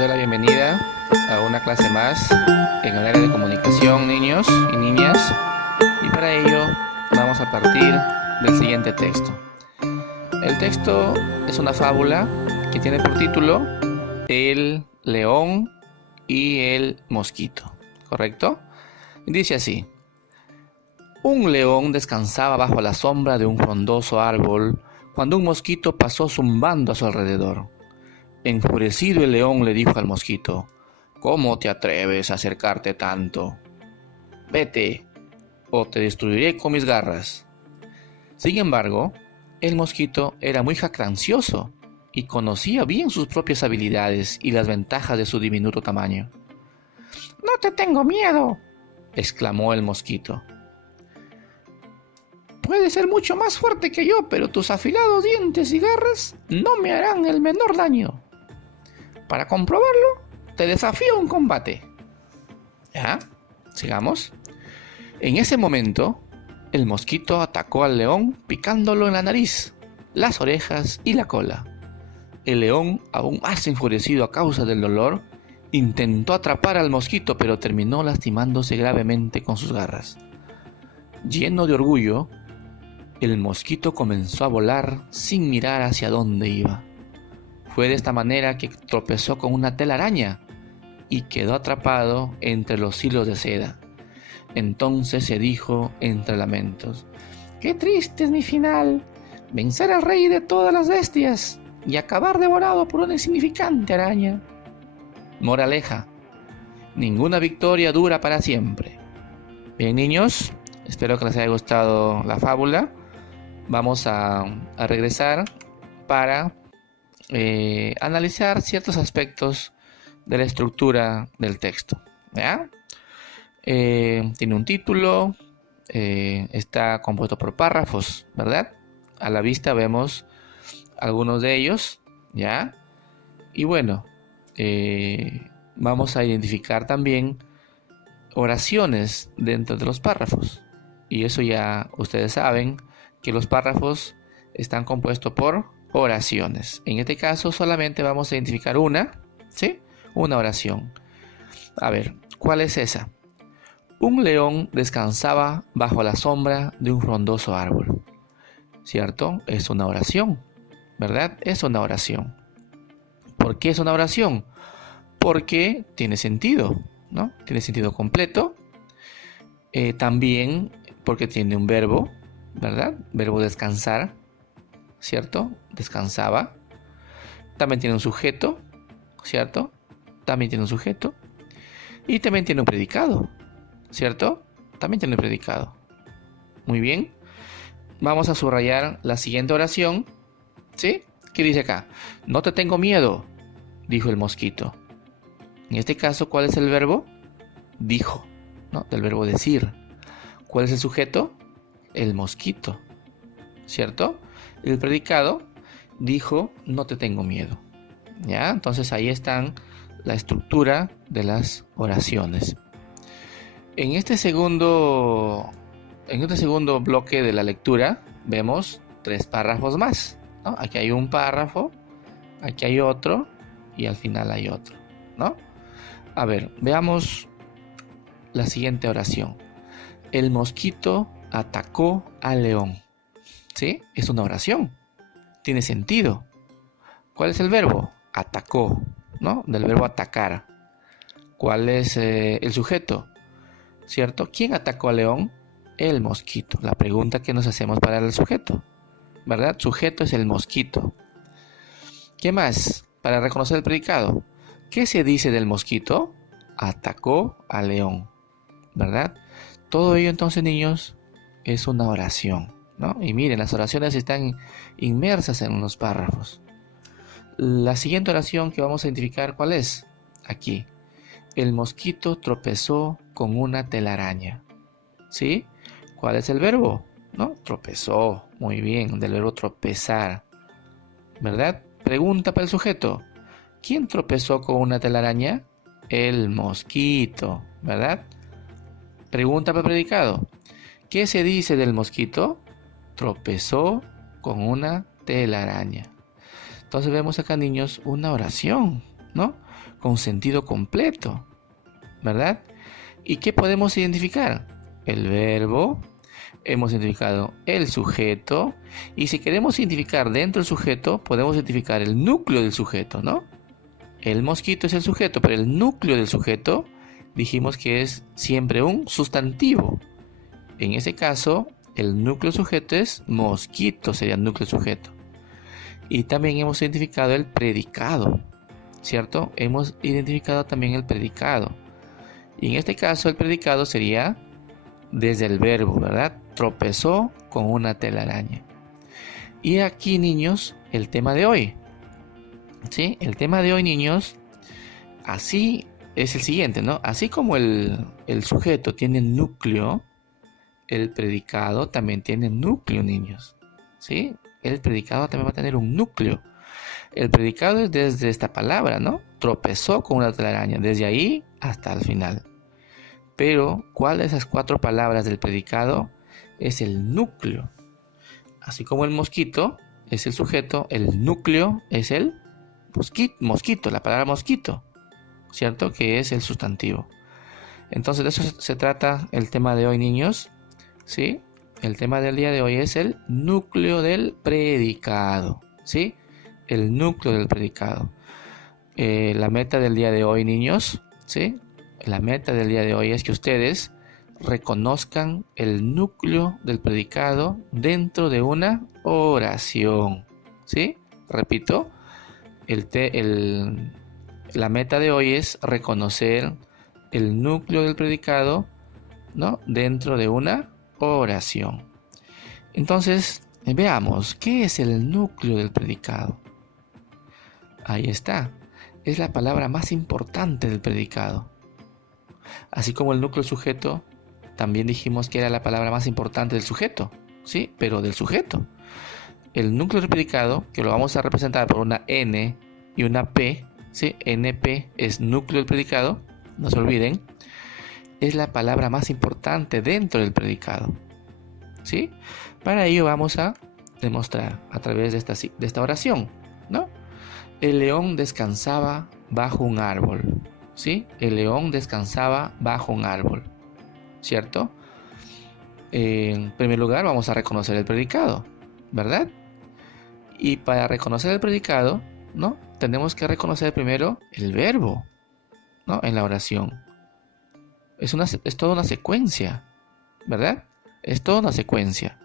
doy la bienvenida a una clase más en el área de comunicación, niños y niñas, y para ello vamos a partir del siguiente texto. El texto es una fábula que tiene por título El león y el mosquito, ¿correcto? Dice así: un león descansaba bajo la sombra de un frondoso árbol cuando un mosquito pasó zumbando a su alrededor. Enfurecido, el león le dijo al mosquito: ¿cómo te atreves a acercarte tanto? Vete, o te destruiré con mis garras. Sin embargo, el mosquito era muy jactancioso y conocía bien sus propias habilidades y las ventajas de su diminuto tamaño. «No te tengo miedo», exclamó el mosquito. «Puedes ser mucho más fuerte que yo, pero tus afilados dientes y garras no me harán el menor daño. Para comprobarlo, te desafío a un combate». ¿Ya? Sigamos. En ese momento, el mosquito atacó al león picándolo en la nariz, las orejas y la cola. El león, aún más enfurecido a causa del dolor, intentó atrapar al mosquito, pero terminó lastimándose gravemente con sus garras. Lleno de orgullo, el mosquito comenzó a volar sin mirar hacia dónde iba. Fue de esta manera que tropezó con una telaraña y quedó atrapado entre los hilos de seda. Entonces se dijo entre lamentos: «¡Qué triste es mi final! Vencer al rey de todas las bestias y acabar devorado por una insignificante araña». Moraleja: ninguna victoria dura para siempre. Bien, niños, espero que les haya gustado la fábula. Vamos a regresar para analizar ciertos aspectos de la estructura del texto. ¿Ya? Tiene un título, está compuesto por párrafos, ¿verdad? A la vista vemos algunos de ellos, ¿ya? Y bueno, vamos a identificar también oraciones dentro de los párrafos. Y eso ya ustedes saben que los párrafos están compuestos por oraciones. En este caso solamente vamos a identificar una, ¿sí? Una oración. A ver, ¿cuál es esa? Un león descansaba bajo la sombra de un frondoso árbol. ¿Cierto? Es una oración, ¿verdad? Es una oración. ¿Por qué es una oración? Porque tiene sentido, ¿no? Tiene sentido completo. También porque tiene un verbo, ¿verdad? Verbo descansar, ¿cierto? Descansaba. También tiene un sujeto, ¿cierto? También tiene un sujeto. Y también tiene un predicado, ¿cierto? También tiene un predicado. Muy bien. Vamos a subrayar la siguiente oración, ¿sí? ¿Qué dice acá? «No te tengo miedo», dijo el mosquito. En este caso, ¿cuál es el verbo? Dijo, ¿no? Del verbo decir. ¿Cuál es el sujeto? El mosquito, ¿cierto? El predicado dijo: «no te tengo miedo». ¿Ya? Entonces ahí están la estructura de las oraciones. En este segundo bloque de la lectura vemos 3 párrafos más, ¿no? Aquí hay un párrafo, aquí hay otro y al final hay otro, ¿no? A ver, veamos la siguiente oración. El mosquito atacó al león. ¿Sí? Es una oración. Tiene sentido. ¿Cuál es el verbo? Atacó, ¿no? Del verbo atacar. ¿Cuál es el sujeto? ¿Cierto? ¿Quién atacó al león? El mosquito. La pregunta que nos hacemos para el sujeto, ¿verdad? Sujeto es el mosquito. ¿Qué más? Para reconocer el predicado. ¿Qué se dice del mosquito? Atacó al león, ¿verdad? Todo ello entonces, niños, es una oración, ¿no? Y miren, las oraciones están inmersas en unos párrafos. La siguiente oración que vamos a identificar, ¿cuál es? Aquí. El mosquito tropezó con una telaraña. ¿Sí? ¿Cuál es el verbo? ¿No? Tropezó. Muy bien, del verbo tropezar, ¿verdad? Pregunta para el sujeto. ¿Quién tropezó con una telaraña? El mosquito, ¿verdad? Pregunta para el predicado. ¿Qué se dice del mosquito? Tropezó con una telaraña. Entonces vemos acá, niños, una oración, ¿no? con sentido completo, ¿verdad? ¿Y qué podemos identificar? El verbo, hemos identificado el sujeto, y si queremos identificar dentro del sujeto, podemos identificar el núcleo del sujeto, ¿no? El mosquito es el sujeto, pero el núcleo del sujeto dijimos que es siempre un sustantivo. En ese caso, el núcleo sujeto es mosquito, sería el núcleo sujeto. Y también hemos identificado el predicado, ¿cierto? Hemos identificado también el predicado. Y en este caso el predicado sería desde el verbo, ¿verdad? Tropezó con una telaraña. Y aquí, niños, el tema de hoy. ¿Sí? El tema de hoy, niños, así es el siguiente, ¿no? Así como el sujeto tiene núcleo, el predicado también tiene núcleo, niños. ¿Sí? El predicado también va a tener un núcleo. El predicado es desde esta palabra, ¿no? Tropezó con una telaraña, desde ahí hasta el final. Pero, ¿cuál de esas 4 palabras del predicado es el núcleo? Así como el mosquito es el sujeto, el núcleo es el mosquito, la palabra mosquito, ¿cierto? Que es el sustantivo. Entonces, de eso se trata el tema de hoy, niños, ¿sí? El tema del día de hoy es el núcleo del predicado, ¿sí? El núcleo del predicado. La meta del día de hoy, niños, ¿sí? La meta del día de hoy es que ustedes reconozcan el núcleo del predicado dentro de una oración, ¿sí? Repito, la meta de hoy es reconocer el núcleo del predicado, ¿no? Dentro de una oración. Entonces, veamos, ¿qué es el núcleo del predicado? Ahí está. Es la palabra más importante del predicado. Así como el núcleo sujeto, también dijimos que era la palabra más importante del sujeto, ¿sí? Pero del sujeto. El núcleo del predicado, que lo vamos a representar por una N y una P, ¿sí? NP es núcleo del predicado, no se olviden, es la palabra más importante dentro del predicado, ¿sí? Para ello vamos a demostrar a través de esta oración, ¿no? El león descansaba bajo un árbol, ¿sí? El león descansaba bajo un árbol, ¿cierto? En primer lugar vamos a reconocer el predicado, ¿verdad? Y para reconocer el predicado, ¿no? Tenemos que reconocer primero el verbo, ¿no? En la oración. Es toda una secuencia, ¿verdad? Es toda una secuencia.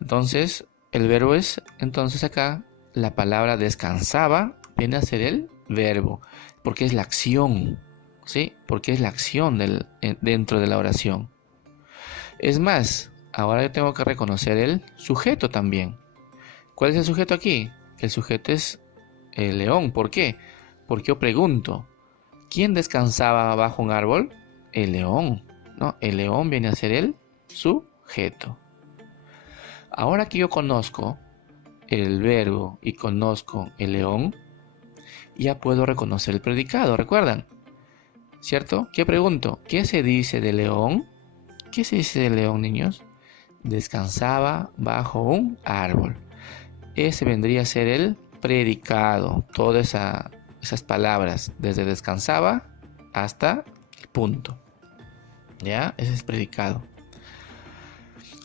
Entonces, el verbo es, entonces acá, la palabra descansaba viene a ser el verbo, porque es la acción, ¿sí? Porque es la acción dentro de la oración. Es más, ahora yo tengo que reconocer el sujeto también. ¿Cuál es el sujeto aquí? El sujeto es el león. ¿Por qué? Porque yo pregunto, ¿quién descansaba bajo un árbol? El león, ¿no? El león viene a ser el sujeto. Ahora que yo conozco el verbo y conozco el león, ya puedo reconocer el predicado, ¿recuerdan? ¿Cierto? ¿Qué pregunto? ¿Qué se dice de león? ¿Qué se dice de león, niños? Descansaba bajo un árbol. Ese vendría a ser el predicado. Todas esas palabras, desde descansaba hasta el punto. ¿Ya? Ese es predicado.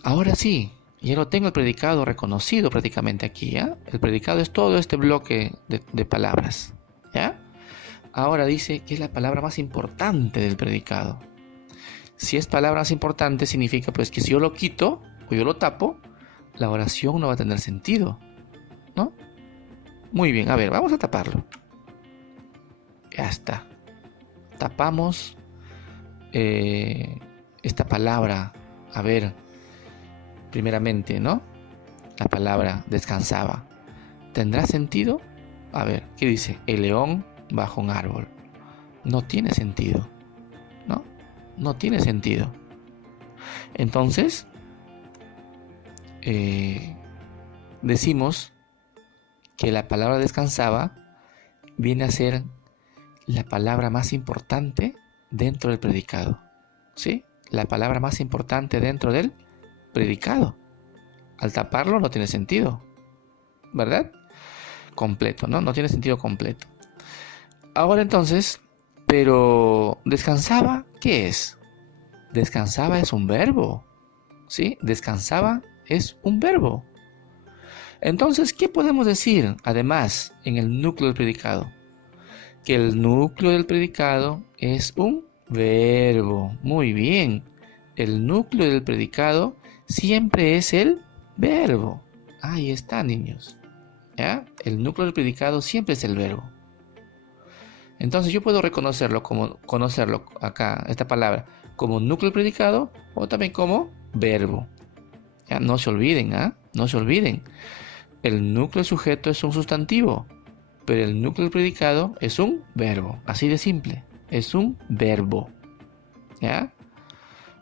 Ahora sí, ya lo tengo el predicado reconocido prácticamente aquí, ¿ya? El predicado es todo este bloque de palabras, ¿ya? Ahora dice que es la palabra más importante del predicado. Si es palabra más importante, significa pues que si yo lo quito o yo lo tapo, la oración no va a tener sentido, ¿no? Muy bien, a ver, vamos a taparlo. Ya está. Tapamos esta palabra. A ver, primeramente, ¿no? La palabra descansaba. ¿Tendrá sentido? A ver, ¿qué dice? El león bajo un árbol. No tiene sentido, ¿no? No tiene sentido. Entonces, decimos que la palabra descansaba viene a ser la palabra más importante dentro del predicado, ¿sí? La palabra más importante dentro del predicado. Al taparlo no tiene sentido, ¿verdad? Completo, ¿no? No tiene sentido completo. Ahora entonces, pero descansaba, ¿qué es? Descansaba es un verbo, ¿sí? Descansaba es un verbo. Entonces, ¿qué podemos decir además en el núcleo del predicado? Que el núcleo del predicado es un verbo. Muy bien. El núcleo del predicado siempre es el verbo. Ahí está, niños. ¿Ya? El núcleo del predicado siempre es el verbo. Entonces yo puedo conocerlo acá, esta palabra, como núcleo del predicado o también como verbo. ¿Ya? No se olviden, ¿ah? No se olviden. El núcleo del sujeto es un sustantivo, pero el núcleo del predicado es un verbo. Así de simple. Es un verbo. ¿Ya?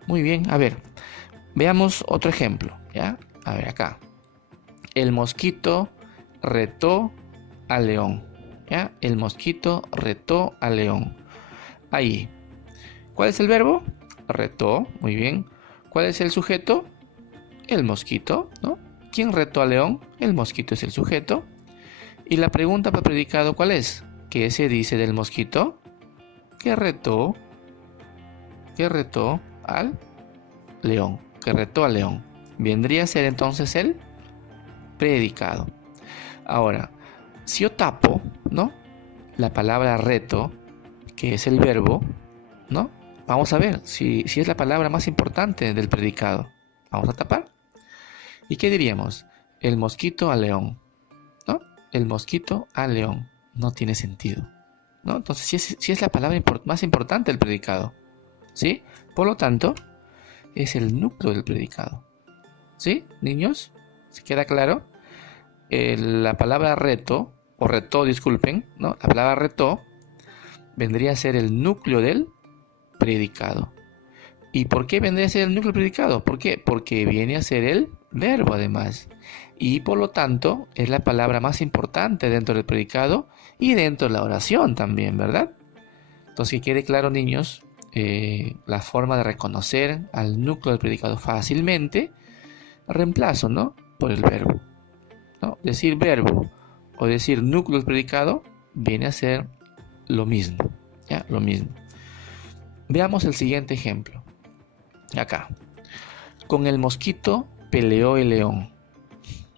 Muy bien. A ver, veamos otro ejemplo. ¿Ya? A ver, acá. El mosquito retó al león. ¿Ya? El mosquito retó al león. Ahí. ¿Cuál es el verbo? Retó. Muy bien. ¿Cuál es el sujeto? El mosquito, ¿no? ¿Quién retó al león? El mosquito es el sujeto. Y la pregunta para el predicado, ¿cuál es? ¿Qué se dice del mosquito? Que retó al león. Que retó al león. Vendría a ser entonces el predicado. Ahora, si yo tapo, ¿no? La palabra reto, que es el verbo, ¿no? Vamos a ver si es la palabra más importante del predicado. Vamos a tapar. ¿Y qué diríamos? El mosquito al león, ¿no? El mosquito al león. No tiene sentido, ¿no? Entonces, si es la palabra más importante del predicado, ¿sí? Por lo tanto, es el núcleo del predicado. ¿Sí, niños? ¿Se queda claro? La palabra reto, o retó, disculpen, ¿no? La palabra retó vendría a ser el núcleo del predicado. ¿Y por qué vendría a ser el núcleo del predicado? ¿Por qué? Porque viene a ser el verbo además. Y por lo tanto es la palabra más importante dentro del predicado y dentro de la oración también, ¿verdad? Entonces que quede claro, niños, la forma de reconocer al núcleo del predicado fácilmente, reemplazo, ¿no? Por el verbo, ¿no? Decir verbo o decir núcleo del predicado viene a ser lo mismo, ¿ya? Lo mismo. Veamos el siguiente ejemplo. Acá. Con el mosquito peleó el león.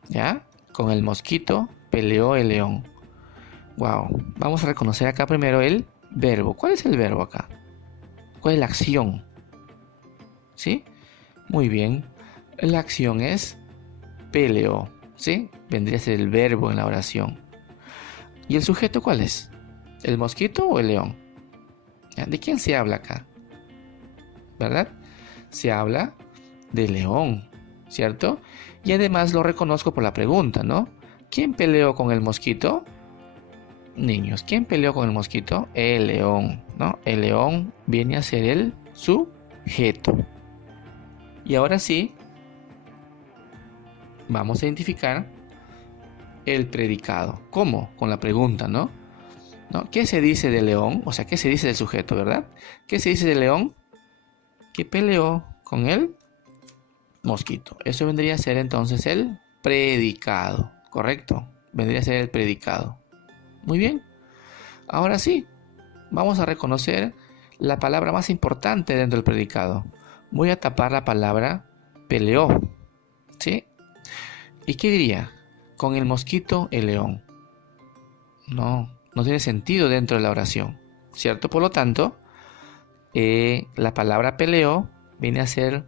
¿Ya? Con el mosquito peleó el león. Wow. Vamos a reconocer acá primero el verbo. ¿Cuál es el verbo acá? ¿Cuál es la acción? ¿Sí? Muy bien. La acción es peleó. ¿Sí? Vendría a ser el verbo en la oración. ¿Y el sujeto cuál es? ¿El mosquito o el león? ¿De quién se habla acá? ¿Verdad? Se habla de león, ¿cierto? Y además lo reconozco por la pregunta, ¿no? ¿Quién peleó con el mosquito? Niños, ¿quién peleó con el mosquito? El león, ¿no? El león viene a ser el sujeto. Y ahora sí, vamos a identificar el predicado. ¿Cómo? Con la pregunta, ¿no? ¿Qué se dice del león? O sea, ¿qué se dice del sujeto, verdad? ¿Qué se dice del león? Que peleó con el mosquito. Eso vendría a ser entonces el predicado, ¿correcto? Vendría a ser el predicado. Muy bien. Ahora sí, vamos a reconocer la palabra más importante dentro del predicado. Voy a tapar la palabra peleó, ¿sí? ¿Y qué diría? Con el mosquito, el león. No tiene sentido dentro de la oración, ¿cierto? Por lo tanto, la palabra peleó viene a ser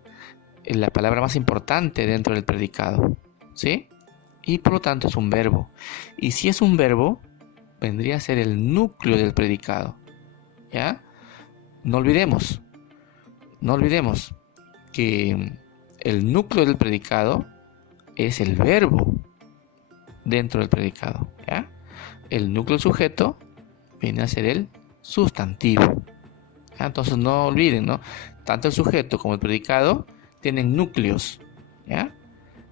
la palabra más importante dentro del predicado, ¿sí? Y por lo tanto es un verbo. Y si es un verbo, vendría a ser el núcleo del predicado, ¿ya? No olvidemos que el núcleo del predicado es el verbo dentro del predicado, ¿ya? El núcleo sujeto viene a ser el sustantivo. ¿Ya? Entonces no olviden, ¿no? Tanto el sujeto como el predicado tienen núcleos, ¿ya?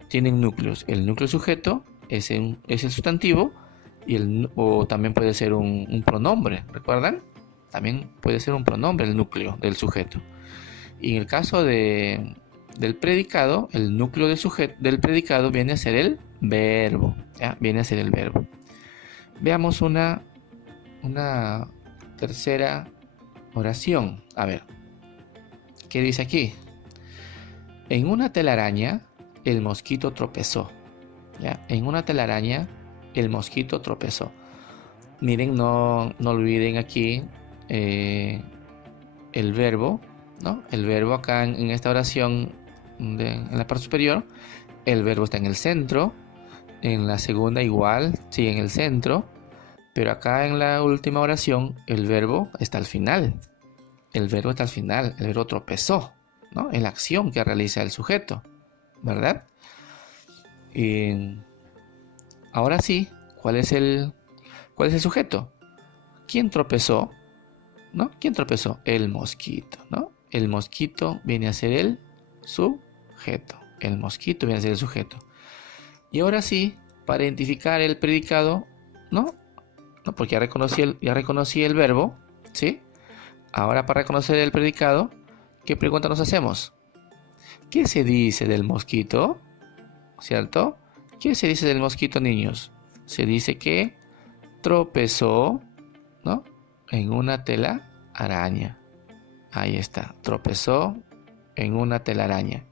Tienen núcleos. El núcleo sujeto es el sustantivo o también puede ser un pronombre, ¿recuerdan? También puede ser un pronombre el núcleo del sujeto. Y en el caso del predicado, el núcleo del predicado viene a ser el verbo, ¿ya? Viene a ser el verbo. Veamos una tercera oración. A ver, ¿qué dice aquí? En una telaraña, el mosquito tropezó. ¿Ya? En una telaraña, el mosquito tropezó. Miren, no olviden aquí el verbo, ¿no? El verbo acá en esta oración en la parte superior, el verbo está en el centro. En la segunda igual, sigue en el centro. Pero acá en la última oración, el verbo está al final. El verbo está al final. El verbo tropezó, ¿no? En la acción que realiza el sujeto, ¿verdad? Ahora sí, ¿cuál es el sujeto? ¿Quién tropezó? ¿No? ¿Quién tropezó? El mosquito, ¿no? El mosquito viene a ser el sujeto. El mosquito viene a ser el sujeto. Y ahora sí, para identificar el predicado, ¿no? No, porque ya reconocí el verbo, ¿sí? Ahora para reconocer el predicado, ¿qué pregunta nos hacemos? ¿Qué se dice del mosquito? ¿Cierto? ¿Qué se dice del mosquito, niños? Se dice que tropezó, ¿no? En una telaraña. Ahí está, tropezó en una telaraña.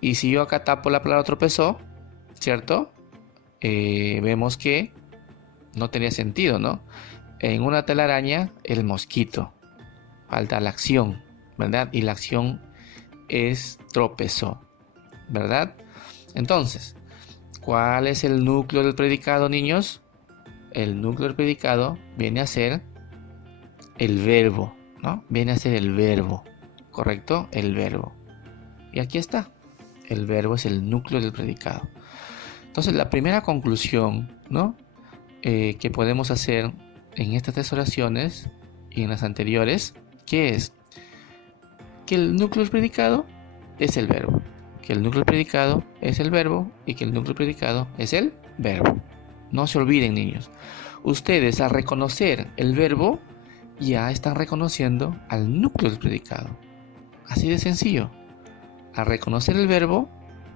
Y si yo acá tapo la palabra tropezó, ¿cierto? Vemos que no tenía sentido, ¿no? En una telaraña, el mosquito. Falta la acción, ¿verdad? Y la acción es tropezó, ¿verdad? Entonces, ¿cuál es el núcleo del predicado, niños? El núcleo del predicado viene a ser el verbo, ¿no? Viene a ser el verbo, ¿correcto? El verbo. Y aquí está. El verbo es el núcleo del predicado. Entonces, la primera conclusión, ¿no? Que podemos hacer en estas tres oraciones y en las anteriores, ¿qué es? Que el núcleo del predicado es el verbo. Que el núcleo del predicado es el verbo y que el núcleo del predicado es el verbo. No se olviden, niños. Ustedes, al reconocer el verbo, ya están reconociendo al núcleo del predicado. Así de sencillo. Al reconocer el verbo,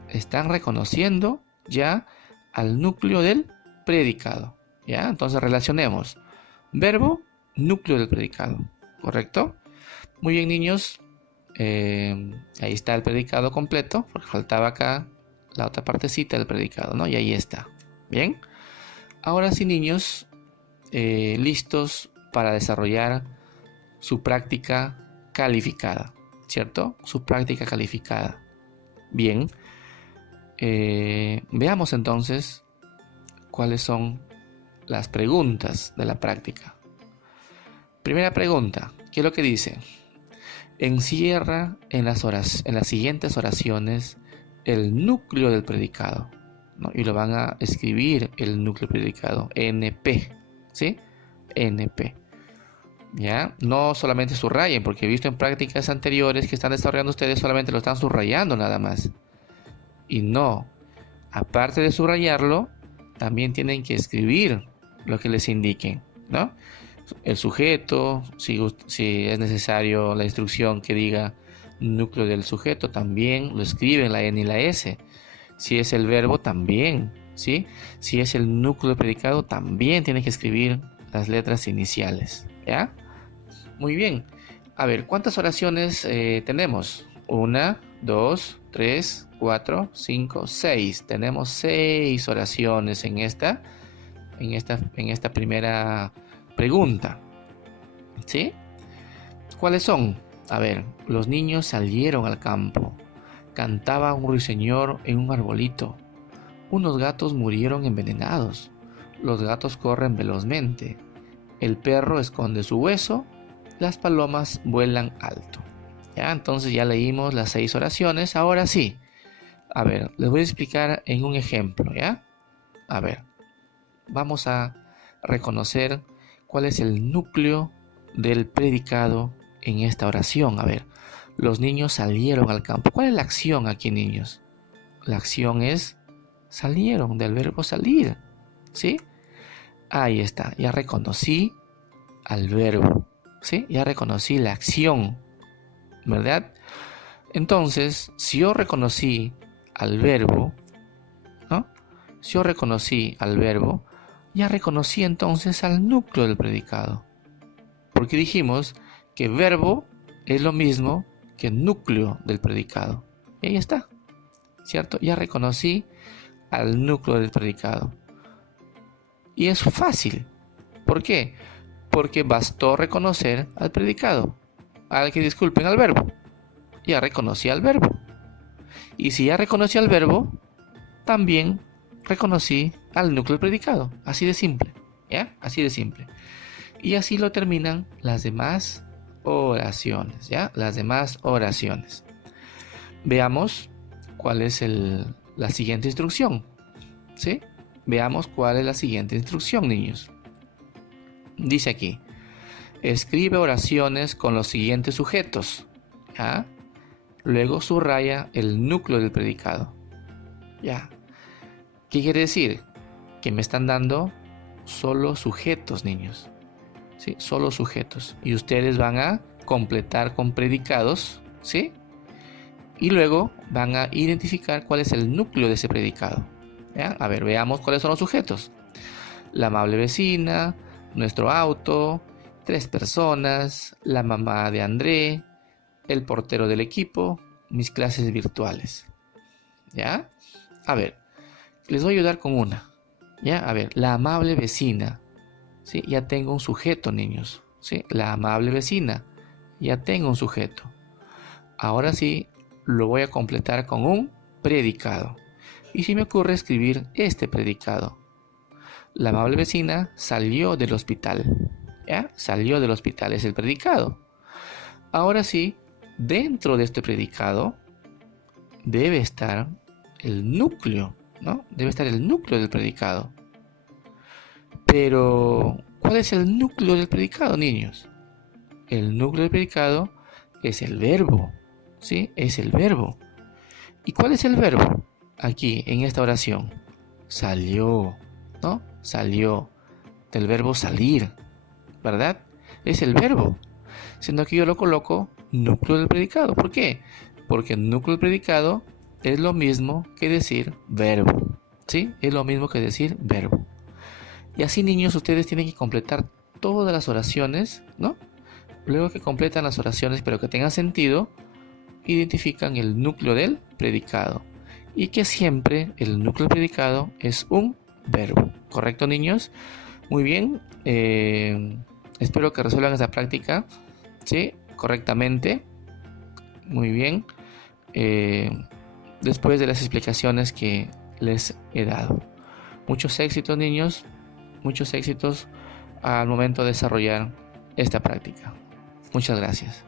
están reconociendo ya al núcleo del predicado. ¿Ya? Entonces relacionemos verbo, núcleo del predicado. ¿Correcto? Muy bien, niños. Ahí está el predicado completo, porque faltaba acá la otra partecita del predicado, ¿no? Y ahí está. Bien. Ahora sí, niños, listos para desarrollar su práctica calificada, ¿cierto? Su práctica calificada. Bien. Veamos entonces cuáles son las preguntas de la práctica. Primera pregunta, ¿qué es lo que dice? Encierra en las siguientes oraciones el núcleo del predicado, ¿no? Y lo van a escribir el núcleo del predicado, NP, ¿sí? NP. ¿Ya? No solamente subrayen, porque he visto en prácticas anteriores que están desarrollando ustedes solamente lo están subrayando nada más. Y no, aparte de subrayarlo, también tienen que escribir lo que les indiquen, ¿no? El sujeto, si es necesario la instrucción que diga núcleo del sujeto, también lo escriben la N y la S. Si es el verbo, también, ¿sí? Si es el núcleo del predicado, también tienen que escribir las letras iniciales, ¿ya? Muy bien. A ver, ¿cuántas oraciones tenemos? 1, 2, 3, 4, 5, 6. Tenemos 6 oraciones en esta primera pregunta, ¿sí? ¿Cuáles son? A ver, los niños salieron al campo. Cantaba un ruiseñor en un arbolito. Unos gatos murieron envenenados. Los gatos corren velozmente. El perro esconde su hueso. Las palomas vuelan alto. ¿Ya? Entonces ya leímos las 6 oraciones. Ahora sí. A ver, les voy a explicar en un ejemplo, ¿ya? A ver, vamos a reconocer cuál es el núcleo del predicado en esta oración. A ver, los niños salieron al campo. ¿Cuál es la acción aquí, niños? La acción es salieron, del verbo salir, ¿sí? Ahí está, ya reconocí al verbo, ¿sí? Ya reconocí la acción, ¿verdad? Entonces, si yo reconocí al verbo, ¿no? Si yo reconocí al verbo, ya reconocí entonces al núcleo del predicado. Porque dijimos que verbo es lo mismo que núcleo del predicado. Y ahí está, ¿cierto? Ya reconocí al núcleo del predicado. Y es fácil. ¿Por qué? Porque bastó reconocer al predicado. Al verbo. Ya reconocí al verbo. Y si ya reconocí al verbo, también reconocí al núcleo del predicado. Así de simple. ¿Ya? Así de simple. Y así lo terminan las demás oraciones. ¿Ya? Las demás oraciones. Veamos cuál es la siguiente instrucción. ¿Sí? Veamos cuál es la siguiente instrucción, niños. Dice aquí, escribe oraciones con los siguientes sujetos. ¿Ya? Luego subraya el núcleo del predicado. ¿Ya? ¿Qué quiere decir? Que me están dando solo sujetos, niños. ¿Sí? Solo sujetos. Y ustedes van a completar con predicados. ¿Sí? Y luego van a identificar cuál es el núcleo de ese predicado. ¿Ya? A ver, veamos cuáles son los sujetos. La amable vecina, nuestro auto, 3 personas, la mamá de André, el portero del equipo, mis clases virtuales. ¿Ya? A ver, les voy a ayudar con una. ¿Ya? A ver, la amable vecina. ¿Sí? Ya tengo un sujeto, niños. ¿Sí? La amable vecina. Ya tengo un sujeto. Ahora sí, lo voy a completar con un predicado. Y si me ocurre escribir este predicado. La amable vecina salió del hospital. ¿Ya? Salió del hospital, es el predicado. Ahora sí, dentro de este predicado debe estar el núcleo, ¿no? Debe estar el núcleo del predicado. Pero, ¿cuál es el núcleo del predicado, niños? El núcleo del predicado es el verbo, ¿sí? Es el verbo. ¿Y cuál es el verbo? Aquí, en esta oración. Salió, ¿no? Salió. Del verbo salir, ¿verdad? Es el verbo. Siendo que yo lo coloco núcleo del predicado. ¿Por qué? Porque el núcleo del predicado es lo mismo que decir verbo. ¿Sí? Es lo mismo que decir verbo. Y así, niños, ustedes tienen que completar todas las oraciones, ¿no? Luego que completan las oraciones, pero que tengan sentido, identifican el núcleo del predicado. Y que siempre el núcleo del predicado es un verbo. ¿Correcto, niños? Muy bien. Espero que resuelvan esta práctica, ¿sí? Correctamente. Muy bien. Después de las explicaciones que les he dado. Muchos éxitos, niños. Muchos éxitos al momento de desarrollar esta práctica. Muchas gracias.